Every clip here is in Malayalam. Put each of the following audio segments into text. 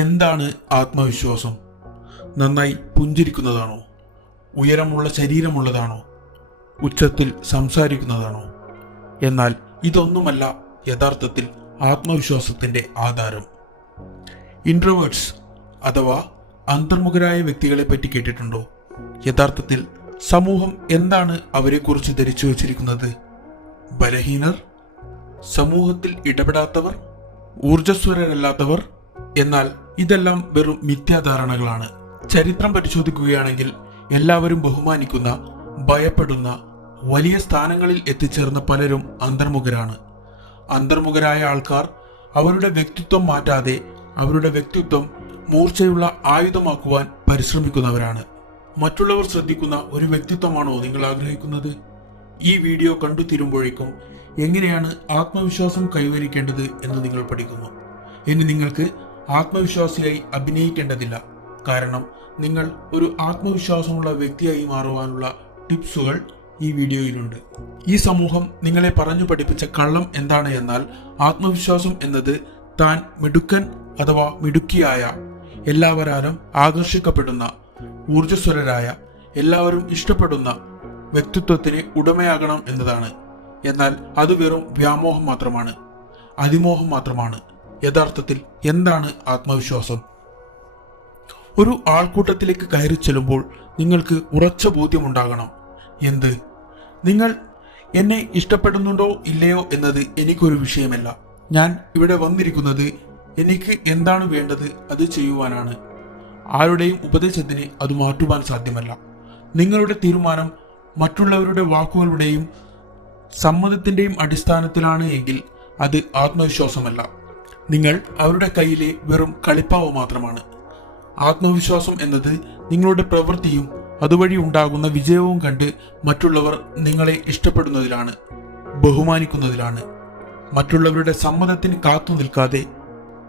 എന്താണ് ആത്മവിശ്വാസം? നന്നായി പുഞ്ചിരിക്കുന്നതാണോ? ഉയരമുള്ള ശരീരമുള്ളതാണോ? ഉച്ചത്തിൽ സംസാരിക്കുന്നതാണോ? എന്നാൽ ഇതൊന്നുമല്ല യഥാർത്ഥത്തിൽ ആത്മവിശ്വാസത്തിന്റെ ആധാരം. ഇൻട്രോവേർട്സ് അഥവാ അന്തർമുഖരായ വ്യക്തികളെ പറ്റി കേട്ടിട്ടുണ്ടോ? യഥാർത്ഥത്തിൽ സമൂഹം എന്താണ് അവരെക്കുറിച്ച് ധരിച്ചു വച്ചിരിക്കുന്നത്? ബലഹീനർ, സമൂഹത്തിൽ ഇടപെടാത്തവർ, ഊർജ്ജസ്വരരല്ലാത്തവർ. എന്നാൽ ഇതെല്ലാം വെറും മിഥ്യാധാരണകളാണ്. ചരിത്രം പരിശോധിക്കുകയാണെങ്കിൽ എല്ലാവരും ബഹുമാനിക്കുന്ന, ഭയപ്പെടുന്ന, വലിയ സ്ഥാനങ്ങളിൽ എത്തിച്ചേർന്ന പലരും അന്തർമുഖരാണ്. അന്തർമുഖരായ ആൾക്കാർ അവരുടെ വ്യക്തിത്വം മാറ്റാതെ അവരുടെ വ്യക്തിത്വം മൂർച്ചയുള്ള ആയുധമാക്കുവാൻ പരിശ്രമിക്കുന്നവരാണ്. മറ്റുള്ളവർ ശ്രദ്ധിക്കുന്ന ഒരു വ്യക്തിത്വമാണോ നിങ്ങൾ ആഗ്രഹിക്കുന്നത്? ഈ വീഡിയോ കണ്ടു തീരുമ്പോഴേക്കും എങ്ങനെയാണ് ആത്മവിശ്വാസം കൈവരിക്കേണ്ടത് എന്ന് നിങ്ങൾ പഠിക്കുന്നു. ഇനി നിങ്ങൾക്ക് ആത്മവിശ്വാസിയായി അഭിനയിക്കേണ്ടതില്ല. കാരണം നിങ്ങൾ ഒരു ആത്മവിശ്വാസമുള്ള വ്യക്തിയായി മാറുവാനുള്ള ടിപ്സുകൾ ഈ വീഡിയോയിലുണ്ട്. ഈ സമൂഹം നിങ്ങളെ പറഞ്ഞു പഠിപ്പിച്ച കള്ളം എന്താണ് എന്നാൽ ആത്മവിശ്വാസം എന്നത് താൻ മിടുക്കൻ അഥവാ മിടുക്കിയായ, എല്ലാവരാലും ആകർഷിക്കപ്പെടുന്ന, ഊർജ്ജസ്വലരായ, എല്ലാവരും ഇഷ്ടപ്പെടുന്ന വ്യക്തിത്വത്തിന് ഉടമയാകണം എന്നതാണ്. എന്നാൽ അത് വെറും വ്യാമോഹം മാത്രമാണ്, അതിമോഹം മാത്രമാണ്. യഥാർത്ഥത്തിൽ എന്താണ് ആത്മവിശ്വാസം? ഒരു ആൾക്കൂട്ടത്തിലേക്ക് കയറി ചെല്ലുമ്പോൾ നിങ്ങൾക്ക് ഉറച്ച ബോധ്യമുണ്ടാകണം. എന്ത്? നിങ്ങൾ എന്നെ ഇഷ്ടപ്പെടുന്നുണ്ടോ ഇല്ലയോ എന്നത് എനിക്കൊരു വിഷയമല്ല. ഞാൻ ഇവിടെ വന്നിരിക്കുന്നത് എനിക്ക് എന്താണ് വേണ്ടത് അത് ചെയ്യുവാനാണ്. ആരുടെയും ഉപദേശത്തിന് അത് മാറ്റുവാൻ സാധ്യമല്ല. നിങ്ങളുടെ തീരുമാനം മറ്റുള്ളവരുടെ വാക്കുകളുടെയും സമ്മതത്തിന്റെയും അടിസ്ഥാനത്തിലാണ് എങ്കിൽ അത് ആത്മവിശ്വാസമല്ല. നിങ്ങൾ അവരുടെ കയ്യിലെ വെറും കളിപ്പാവ് മാത്രമാണ്. ആത്മവിശ്വാസം എന്നത് നിങ്ങളുടെ പ്രവൃത്തിയും അതുവഴി ഉണ്ടാകുന്ന വിജയവും കണ്ട് മറ്റുള്ളവർ നിങ്ങളെ ഇഷ്ടപ്പെടുന്നതിലാണ്, ബഹുമാനിക്കുന്നതിലാണ്. മറ്റുള്ളവരുടെ സമ്മതത്തിന് കാത്തു നിൽക്കാതെ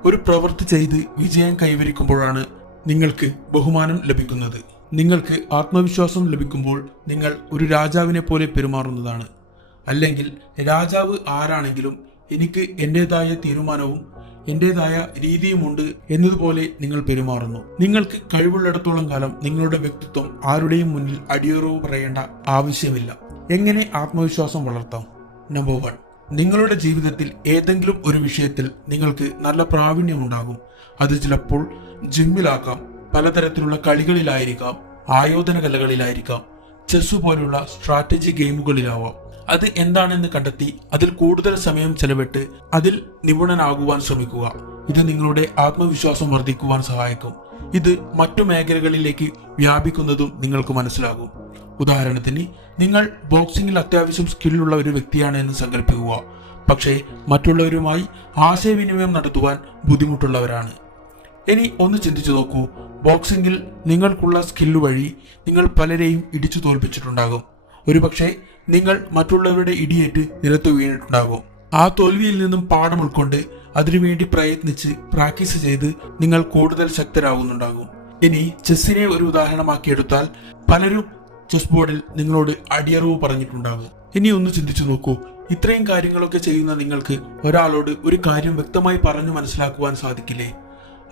ഒരു പ്രവൃത്തി ചെയ്ത് വിജയം കൈവരിക്കുമ്പോഴാണ് നിങ്ങൾക്ക് ബഹുമാനം ലഭിക്കുന്നത്. നിങ്ങൾക്ക് ആത്മവിശ്വാസം ലഭിക്കുമ്പോൾ നിങ്ങൾ ഒരു രാജാവിനെ പോലെ പെരുമാറുന്നതാണ്. അല്ലെങ്കിൽ രാജാവ് ആരാണെങ്കിലും എനിക്ക് എൻ്റെതായ തീരുമാനവും എൻ്റെതായ രീതിയുമുണ്ട് എന്നതുപോലെ നിങ്ങൾ പെരുമാറുന്നു. നിങ്ങൾക്ക് കഴിവുള്ളിടത്തോളം കാലം നിങ്ങളുടെ വ്യക്തിത്വം ആരുടെയും മുന്നിൽ അടിയറവ് പറയേണ്ട ആവശ്യമില്ല. എങ്ങനെ ആത്മവിശ്വാസം വളർത്താം? നമ്പർ 1, നിങ്ങളുടെ ജീവിതത്തിൽ ഏതെങ്കിലും ഒരു വിഷയത്തിൽ നിങ്ങൾക്ക് നല്ല പ്രാവീണ്യമുണ്ടാകും. അത് ചിലപ്പോൾ ജിമ്മിലാക്കാം, പലതരത്തിലുള്ള കളികളിലായിരിക്കാം, ആയോധന കലകളിലായിരിക്കാം, ചെസ് പോലുള്ള സ്ട്രാറ്റജി ഗെയിമുകളിലാവാം. അത് എന്താണെന്ന് കണ്ടെത്തി അതിൽ കൂടുതൽ സമയം ചെലവിട്ട് അതിൽ നിപുണനാകുവാൻ ശ്രമിക്കുക. ഇത് നിങ്ങളുടെ ആത്മവിശ്വാസം വർദ്ധിക്കുവാൻ സഹായിക്കും. ഇത് മറ്റു മേഖലകളിലേക്ക് വ്യാപിക്കുന്നതും നിങ്ങൾക്ക് മനസ്സിലാകും. ഉദാഹരണത്തിന്, നിങ്ങൾ ബോക്സിംഗിൽ അത്യാവശ്യം സ്കില്ലുള്ള ഒരു വ്യക്തിയാണ് എന്ന് സങ്കല്പിക്കുക. പക്ഷേ മറ്റുള്ളവരുമായി ആശയവിനിമയം നടത്തുവാൻ ബുദ്ധിമുട്ടുള്ളവരാണ്. ഇനി ഒന്ന് ചിന്തിച്ചു നോക്കൂ. ബോക്സിംഗിൽ നിങ്ങൾക്കുള്ള സ്കില്ല് വഴി നിങ്ങൾ പലരെയും ഇടിച്ചു തോൽപ്പിച്ചിട്ടുണ്ടാകും. ഒരുപക്ഷെ നിങ്ങൾ മറ്റുള്ളവരുടെ ഇടിയേറ്റ് നിലത്ത് വീണിട്ടുണ്ടാകും. ആ തോൽവിയിൽ നിന്നും പാഠം ഉൾക്കൊണ്ട് അതിനുവേണ്ടി പ്രയത്നിച്ച് പ്രാക്ടീസ് ചെയ്ത് നിങ്ങൾ കൂടുതൽ ശക്തരാകുന്നുണ്ടാകും. ഇനി ചെസ്സിനെ ഒരു ഉദാഹരണമാക്കി എടുത്താൽ പലരും ചെസ് ബോർഡിൽ നിങ്ങളോട് അടിയറവ് പറഞ്ഞിട്ടുണ്ടാകും. ഇനി ഒന്ന് ചിന്തിച്ചു നോക്കൂ. ഇത്രയും കാര്യങ്ങളൊക്കെ ചെയ്യുന്ന നിങ്ങൾക്ക് ഒരാളോട് ഒരു കാര്യം വ്യക്തമായി പറഞ്ഞു മനസ്സിലാക്കുവാൻ സാധിക്കില്ലേ?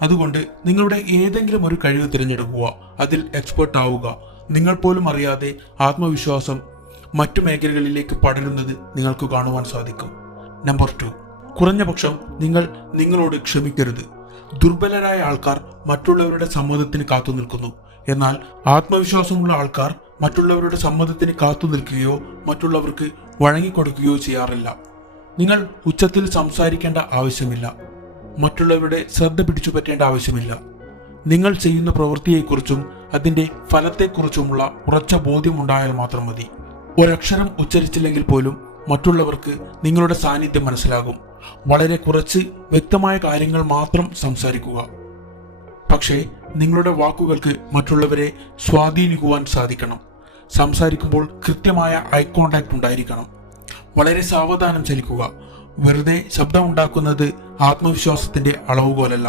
അതുകൊണ്ട് നിങ്ങളുടെ ഏതെങ്കിലും ഒരു കഴിവ് തിരഞ്ഞെടുക്കുക, അതിൽ എക്സ്പെർട്ട് ആവുക. നിങ്ങൾ പോലും അറിയാതെ ആത്മവിശ്വാസം മറ്റു മേഖലകളിലേക്ക് പടരുന്നത് നിങ്ങൾക്ക് കാണുവാൻ സാധിക്കും. നമ്പർ 2, കുറഞ്ഞ പക്ഷം നിങ്ങൾ നിങ്ങളോട് ക്ഷമിക്കരുത്. ദുർബലരായ ആൾക്കാർ മറ്റുള്ളവരുടെ സമ്മതത്തിന് കാത്തു നിൽക്കുന്നു. എന്നാൽ ആത്മവിശ്വാസമുള്ള ആൾക്കാർ മറ്റുള്ളവരുടെ സമ്മതത്തിന് കാത്തു നിൽക്കുകയോ മറ്റുള്ളവർക്ക് വഴങ്ങിക്കൊടുക്കുകയോ ചെയ്യാറില്ല. നിങ്ങൾ ഉച്ചത്തിൽ സംസാരിക്കേണ്ട ആവശ്യമില്ല. മറ്റുള്ളവരുടെ ശ്രദ്ധ പിടിച്ചു പറ്റേണ്ട ആവശ്യമില്ല. നിങ്ങൾ ചെയ്യുന്ന പ്രവൃത്തിയെക്കുറിച്ചും അതിന്റെ ഫലത്തെക്കുറിച്ചുമുള്ള ഉറച്ച ബോധ്യമുണ്ടായാൽ മാത്രം മതി. ഒരക്ഷരം ഉച്ചരിച്ചില്ലെങ്കിൽ പോലും മറ്റുള്ളവർക്ക് നിങ്ങളുടെ സാന്നിധ്യം മനസ്സിലാകും. വളരെ കുറച്ച് വ്യക്തമായ കാര്യങ്ങൾ മാത്രം സംസാരിക്കുക. പക്ഷേ നിങ്ങളുടെ വാക്കുകൾക്ക് മറ്റുള്ളവരെ സ്വാധീനിക്കുവാൻ സാധിക്കണം. സംസാരിക്കുമ്പോൾ കൃത്യമായ ഐ കോണ്ടാക്ട് ഉണ്ടായിരിക്കണം. വളരെ സാവധാനം ചലിക്കുക. വെറുതെ ശബ്ദമുണ്ടാക്കുന്നത് ആത്മവിശ്വാസത്തിന്റെ അളവുകോലല്ല.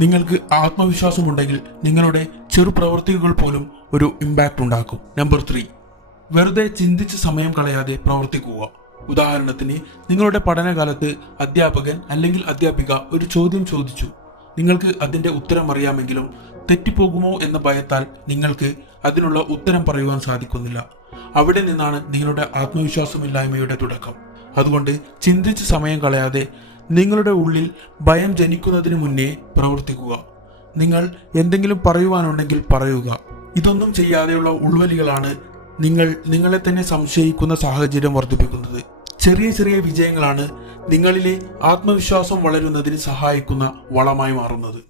നിങ്ങൾക്ക് ആത്മവിശ്വാസമുണ്ടെങ്കിൽ നിങ്ങളുടെ ചെറു പ്രവൃത്തികൾ പോലും ഒരു ഇമ്പാക്ട് ഉണ്ടാക്കും. നമ്പർ 3, വെറുതെ ചിന്തിച്ച് സമയം കളയാതെ പ്രവർത്തിക്കുക. ഉദാഹരണത്തിന്, നിങ്ങളുടെ പഠനകാലത്ത് അധ്യാപകൻ അല്ലെങ്കിൽ അധ്യാപിക ഒരു ചോദ്യം ചോദിച്ചു. നിങ്ങൾക്ക് അതിൻ്റെ ഉത്തരം അറിയാമെങ്കിലും തെറ്റിപ്പോകുമോ എന്ന ഭയത്താൽ നിങ്ങൾക്ക് അതിനുള്ള ഉത്തരം പറയുവാൻ സാധിക്കുന്നില്ല. അവിടെ നിന്നാണ് നിങ്ങളുടെ ആത്മവിശ്വാസമില്ലായ്മയുടെ തുടക്കം. അതുകൊണ്ട് ചിന്തിച്ച് സമയം കളയാതെ നിങ്ങളുടെ ഉള്ളിൽ ഭയം ജനിക്കുന്നതിന് മുന്നേ പ്രവർത്തിക്കുക. നിങ്ങൾ എന്തെങ്കിലും പറയുവാനുണ്ടെങ്കിൽ പറയുക. ഇതൊന്നും ചെയ്യാതെയുള്ള ഉൾവലികളാണ് നിങ്ങളെ തന്നെ സംശയിക്കുന്ന സാഹചര്യം വർദ്ധിപ്പിക്കുന്നത്. ചെറിയ ചെറിയ വിജയങ്ങളാണ് നിങ്ങളിലെ ആത്മവിശ്വാസം വളരുന്നതിന് സഹായിക്കുന്ന വളമായി മാറുന്നത്.